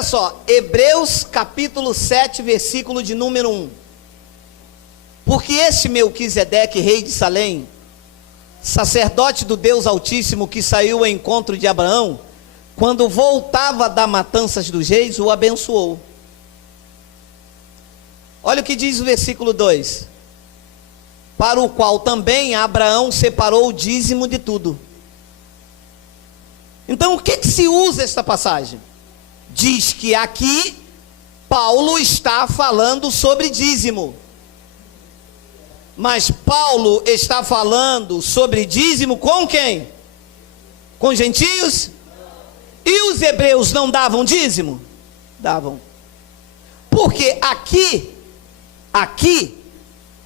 olha só, Hebreus capítulo 7, versículo de número 1. Porque este Melquisedeque, rei de Salém, sacerdote do Deus Altíssimo, que saiu ao encontro de Abraão, quando voltava da matanças dos reis, o abençoou. Olha o que diz o versículo 2: para o qual também Abraão separou o dízimo de tudo. Então o que se usa esta passagem? Diz que aqui Paulo está falando sobre dízimo. Mas Paulo está falando sobre dízimo com quem? Com gentios? E os hebreus não davam dízimo? Davam. Porque aqui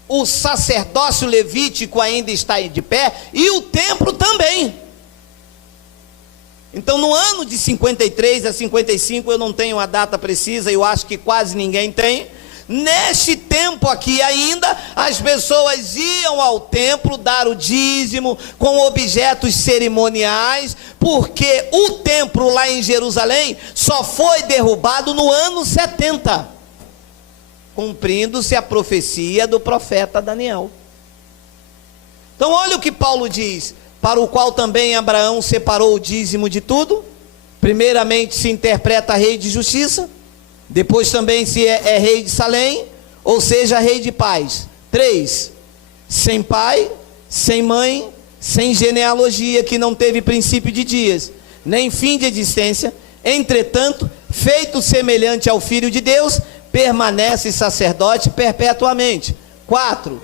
o sacerdócio levítico ainda está de pé e o templo também. Então no ano de 53 a 55, eu não tenho a data precisa, eu acho que quase ninguém tem. Neste tempo aqui ainda, as pessoas iam ao templo dar o dízimo com objetos cerimoniais, porque o templo lá em Jerusalém só foi derrubado no ano 70, cumprindo-se a profecia do profeta Daniel. Então olha o que Paulo diz: para o qual também Abraão separou o dízimo de tudo. Primeiramente se interpreta rei de justiça, depois também se é rei de Salém, ou seja, rei de paz. 3, sem pai, sem mãe, sem genealogia, que não teve princípio de dias, nem fim de existência, entretanto, feito semelhante ao Filho de Deus, permanece sacerdote perpetuamente. 4,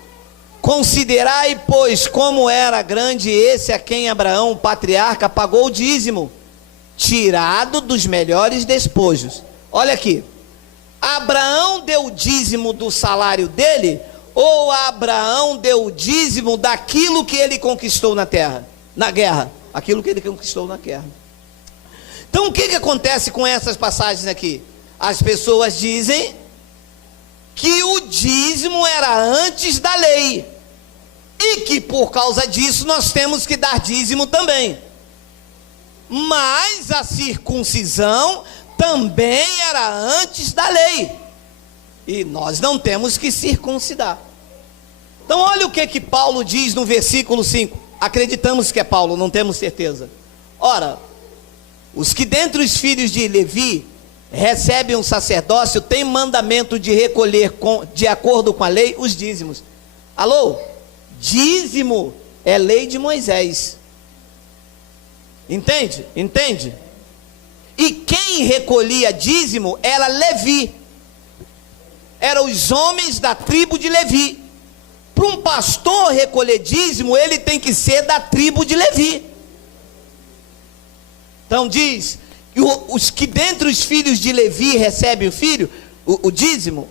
considerai, pois, como era grande esse a quem Abraão, o patriarca, pagou o dízimo, tirado dos melhores despojos. Olha aqui, Abraão deu o dízimo do salário dele, ou Abraão deu o dízimo daquilo que ele conquistou na terra, na guerra, aquilo que ele conquistou na guerra. Então o que acontece com essas passagens aqui? As pessoas dizem que o dízimo era antes da lei, e que por causa disso nós temos que dar dízimo também. Mas a circuncisão também era antes da lei, e nós não temos que circuncidar. Então olha o que Paulo diz no versículo 5, acreditamos que é Paulo, não temos certeza. Ora, os que dentre os filhos de Levi recebem um sacerdócio, têm mandamento de recolher, de acordo com a lei, os dízimos. Alô? Dízimo é lei de Moisés. Entende? Entende? E quem recolhia dízimo era Levi, eram os homens da tribo de Levi. Para um pastor recolher dízimo, ele tem que ser da tribo de Levi. Então diz, os que dentre os filhos de Levi recebem o dízimo,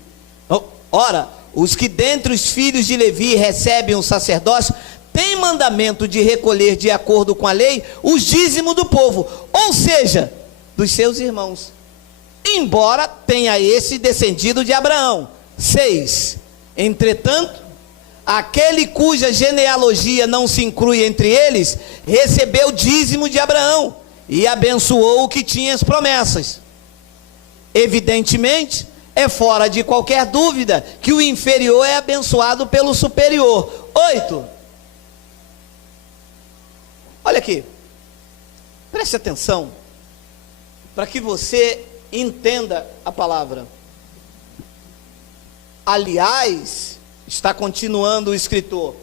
ora, os que dentre os filhos de Levi recebem o sacerdócio, tem mandamento de recolher de acordo com a lei os dízimos do povo, ou seja, dos seus irmãos, embora tenha esse descendido de Abraão. 6, entretanto, aquele cuja genealogia não se inclui entre eles, recebeu o dízimo de Abraão, e abençoou o que tinha as promessas. Evidentemente, é fora de qualquer dúvida que o inferior é abençoado pelo superior. 8, olha aqui, preste atenção, para que você entenda a palavra. Aliás, está continuando o escritor,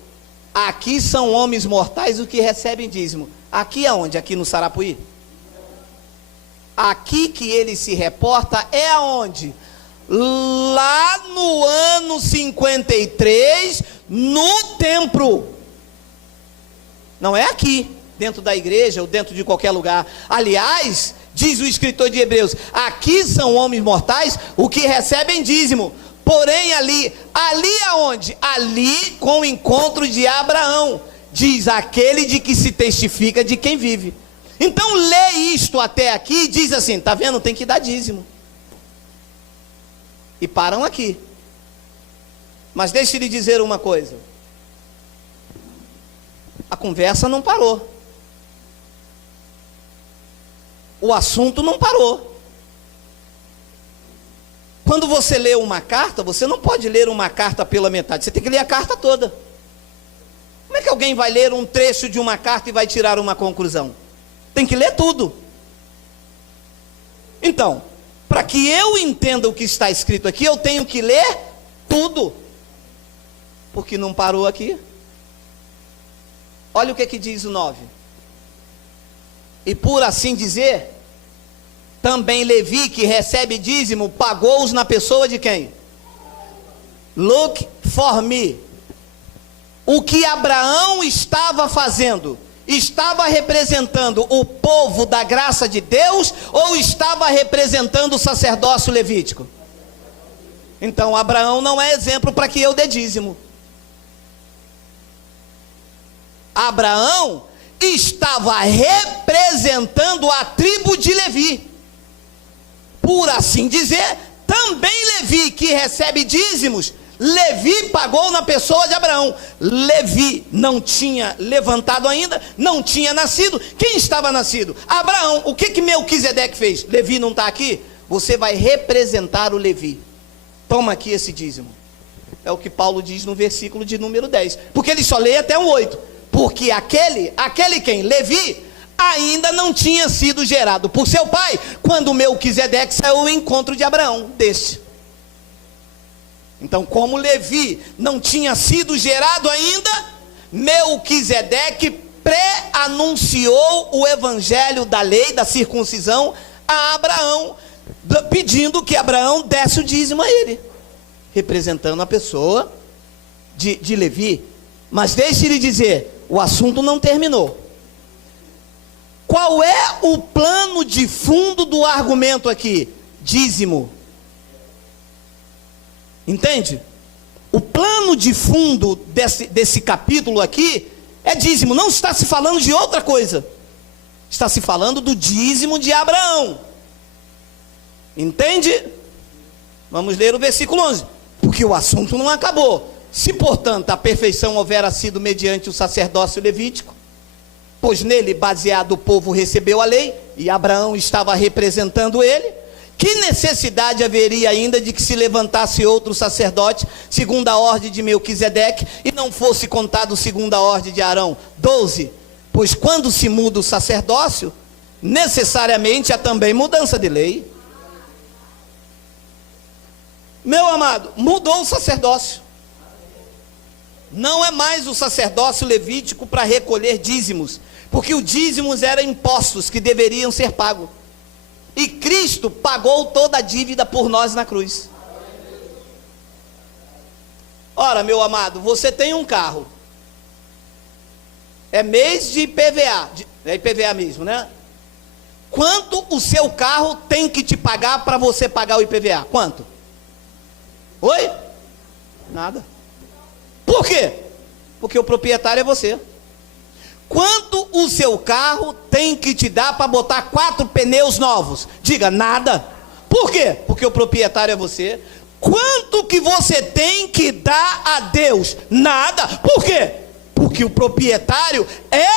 aqui são homens mortais os que recebem dízimo. Aqui aonde? Aqui no Sarapuí? Aqui que ele se reporta é aonde? Lá no ano 53, no templo. Não é aqui, dentro da igreja ou dentro de qualquer lugar. Aliás, diz o escritor de Hebreus, aqui são homens mortais o que recebem dízimo. Porém ali aonde? Ali com o encontro de Abraão, diz aquele de que se testifica de quem vive. Então lê isto até aqui e diz assim, tá vendo, tem que dar dízimo. E param aqui. Mas deixe lhe dizer uma coisa, a conversa não parou, o assunto não parou. Quando você lê uma carta, você não pode ler uma carta pela metade, você tem que ler a carta toda. Como é que alguém vai ler um trecho de uma carta e vai tirar uma conclusão? Tem que ler tudo. Então, para que eu entenda o que está escrito aqui, eu tenho que ler tudo. Porque não parou aqui. Olha o que diz o 9. E por assim dizer, também Levi, que recebe dízimo, pagou-os na pessoa de quem? Look for me. O que Abraão estava fazendo? Estava representando o povo da graça de Deus ou estava representando o sacerdócio levítico? Então Abraão não é exemplo para que eu dê dízimo. Abraão estava representando a tribo de Levi. Por assim dizer, também Levi, que recebe dízimos, Levi pagou na pessoa de Abraão. Levi não tinha levantado ainda, não tinha nascido. Quem estava nascido? Abraão. O que Melquisedeque fez? Levi não está aqui? Você vai representar o Levi. Toma aqui esse dízimo. É o que Paulo diz no versículo de número 10. Porque ele só lê até o 8. Porque aquele quem? Levi, ainda não tinha sido gerado por seu pai, quando Melquisedeque saiu ao encontro de Abraão, desse. Então, como Levi não tinha sido gerado ainda, Melquisedeque pré-anunciou o evangelho da lei, da circuncisão, a Abraão, pedindo que Abraão desse o dízimo a ele, representando a pessoa de Levi. Mas deixe-lhe dizer, o assunto não terminou. Qual é o plano de fundo do argumento aqui? Dízimo. Entende? O plano de fundo desse capítulo aqui é dízimo. Não está se falando de outra coisa. Está se falando do dízimo de Abraão. Entende? Vamos ler o versículo 11. Porque o assunto não acabou. Se, portanto, a perfeição houvera sido mediante o sacerdócio levítico, pois nele, baseado, o povo recebeu a lei, e Abraão estava representando ele, que necessidade haveria ainda de que se levantasse outro sacerdote, segundo a ordem de Melquisedeque, e não fosse contado segundo a ordem de Arão? 12. Pois quando se muda o sacerdócio, necessariamente há também mudança de lei. Meu amado, mudou o sacerdócio. Não é mais o sacerdócio levítico para recolher dízimos, porque os dízimos eram impostos que deveriam ser pagos. E Cristo pagou toda a dívida por nós na cruz. Ora, meu amado, você tem um carro. É mês de IPVA. É IPVA mesmo, né? Quanto o seu carro tem que te pagar para você pagar o IPVA? Quanto? Oi? Nada. Por quê? Porque o proprietário é você. Quanto o seu carro tem que te dar para botar 4 pneus novos? Diga, nada. Por quê? Porque o proprietário é você. Quanto que você tem que dar a Deus? Nada. Por quê? Porque o proprietário é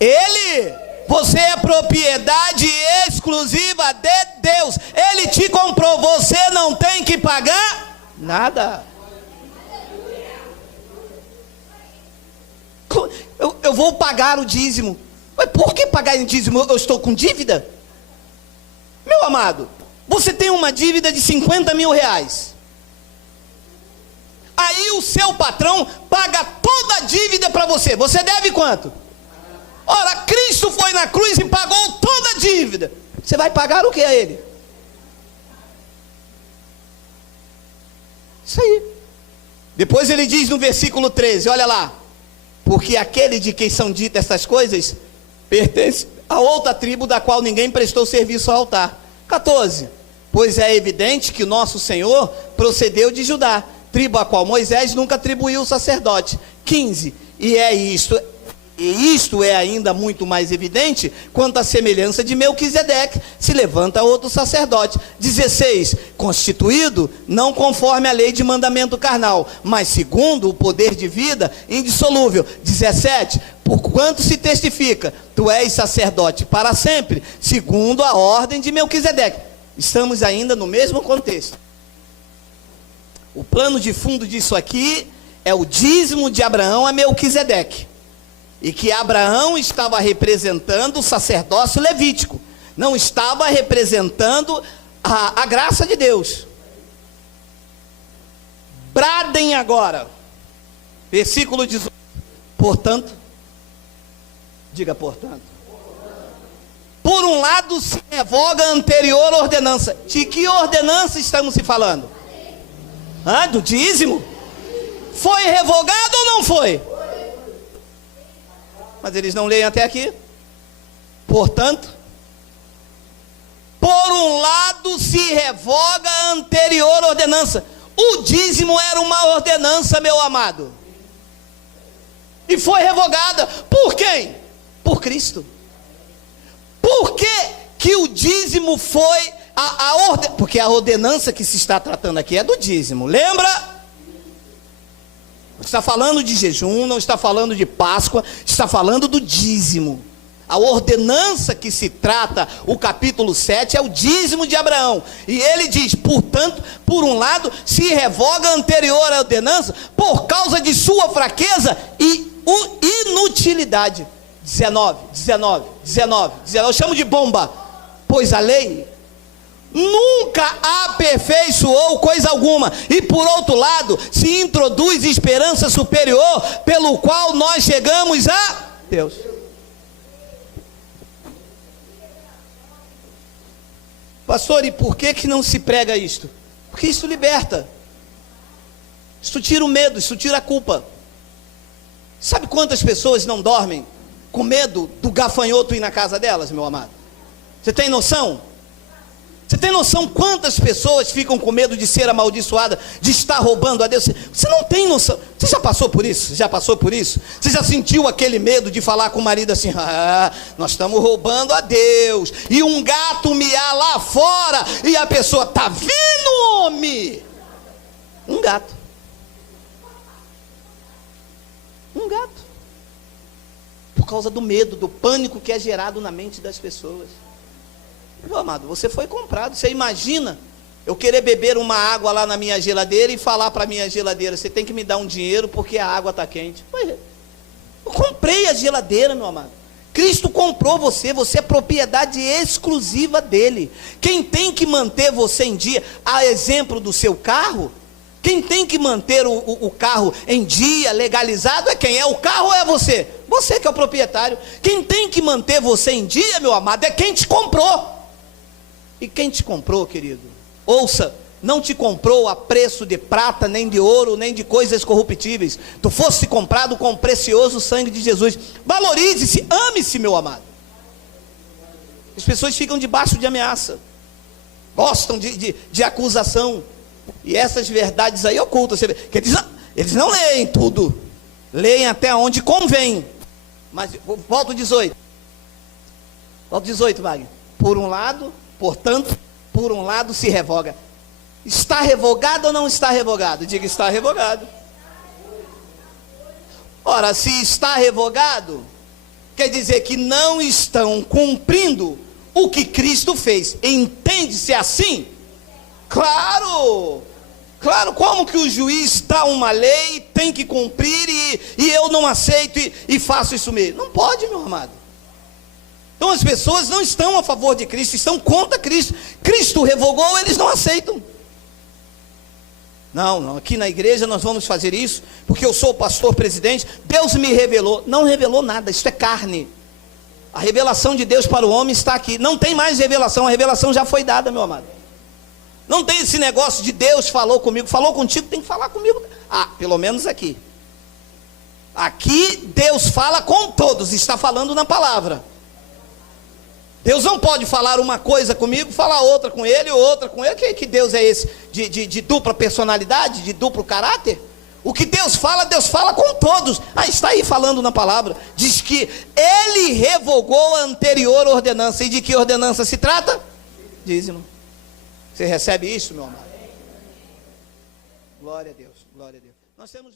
Ele. Você é propriedade exclusiva de Deus. Ele te comprou, você não tem que pagar nada. Eu vou pagar o dízimo. Mas por que pagar em dízimo? Eu estou com dívida? Meu amado, você tem uma dívida de 50 mil reais. Aí o seu patrão paga toda a dívida para você. Você deve quanto? Ora, Cristo foi na cruz e pagou toda a dívida. Você vai pagar o que a Ele? Isso aí. Depois ele diz no versículo 13, olha lá. Porque aquele de quem são ditas essas coisas pertence a outra tribo da qual ninguém prestou serviço ao altar. 14. Pois é evidente que o nosso Senhor procedeu de Judá, tribo a qual Moisés nunca atribuiu o sacerdote. 15. E isto é ainda muito mais evidente quanto à semelhança de Melquisedeque, se levanta outro sacerdote. 16, constituído não conforme a lei de mandamento carnal, mas segundo o poder de vida indissolúvel. 17, porquanto se testifica, tu és sacerdote para sempre, segundo a ordem de Melquisedeque. Estamos ainda no mesmo contexto. O plano de fundo disso aqui é o dízimo de Abraão a Melquisedeque. E que Abraão estava representando o sacerdócio levítico, não estava representando a graça de Deus. Bradem agora, versículo 18. Portanto, diga portanto. Por um lado se revoga a anterior ordenança. De que ordenança estamos se falando? Do dízimo? Foi revogado ou não foi? Mas eles não leem até aqui. Portanto, por um lado se revoga a anterior ordenança. O dízimo era uma ordenança, meu amado, e foi revogada. Por quem? Por Cristo. Por que o dízimo foi porque a ordenança que se está tratando aqui é do dízimo, lembra? Não está falando de jejum, não está falando de Páscoa, está falando do dízimo. A ordenança que se trata, o capítulo 7, é o dízimo de Abraão. E ele diz, portanto, por um lado, se revoga a anterior ordenança por causa de sua fraqueza e inutilidade. 19, eu chamo de bomba. Pois a lei nunca aperfeiçoou coisa alguma, e por outro lado, se introduz esperança superior, pelo qual nós chegamos a Deus. Pastor, e por que não se prega isto? Porque isso liberta. Isso tira o medo, isso tira a culpa. Sabe quantas pessoas não dormem com medo do gafanhoto ir na casa delas, meu amado? Você tem noção? Você tem noção quantas pessoas ficam com medo de ser amaldiçoada, de estar roubando a Deus? Você não tem noção. Você já passou por isso? Já passou por isso? Você já sentiu aquele medo de falar com o marido assim, nós estamos roubando a Deus, e um gato miar lá fora, e a pessoa, tá vendo, homem? Um gato. Por causa do medo, do pânico que é gerado na mente das pessoas. Meu amado, você foi comprado. Você imagina eu querer beber uma água lá na minha geladeira e falar para a minha geladeira, você tem que me dar um dinheiro porque a água está quente. Eu comprei a geladeira, meu amado. Cristo comprou você, você é propriedade exclusiva dele. Quem tem que manter você em dia, a exemplo do seu carro, quem tem que manter o carro em dia, legalizado, é quem? É o carro ou é você? Você que é o proprietário. Quem tem que manter você em dia, meu amado, é quem te comprou. E quem te comprou, querido? Ouça, não te comprou a preço de prata, nem de ouro, nem de coisas corruptíveis. Tu fosse comprado com o precioso sangue de Jesus. Valorize-se, ame-se, meu amado. As pessoas ficam debaixo de ameaça, gostam de acusação, e essas verdades aí ocultas, você vê, que eles não leem tudo, leem até onde convém. Mas volta o 18. Volta o 18, Wagner. Por um lado, portanto, por um lado se revoga. Está revogado ou não está revogado? Diga, está revogado. Ora, se está revogado, quer dizer que não estão cumprindo o que Cristo fez. Entende-se assim? Claro, como que o juiz dá uma lei, tem que cumprir, e eu não aceito e faço isso mesmo? Não pode, meu amado. Então as pessoas não estão a favor de Cristo, estão contra Cristo. Cristo revogou, eles não aceitam. Não, aqui na igreja nós vamos fazer isso, porque eu sou o pastor presidente, Deus me revelou. Não revelou nada, isso é carne. A revelação de Deus para o homem está aqui. Não tem mais revelação, a revelação já foi dada, meu amado. Não tem esse negócio de Deus falou comigo, falou contigo, tem que falar comigo. Pelo menos aqui. Aqui Deus fala com todos, está falando na palavra. Deus não pode falar uma coisa comigo, falar outra com ele, outra com ele. Que Deus é esse? De dupla personalidade, de duplo caráter? O que Deus fala com todos. Está aí falando na palavra. Diz que ele revogou a anterior ordenança. E de que ordenança se trata? Dízimo. Você recebe isso, meu amado? Glória a Deus, glória a Deus. Nós temos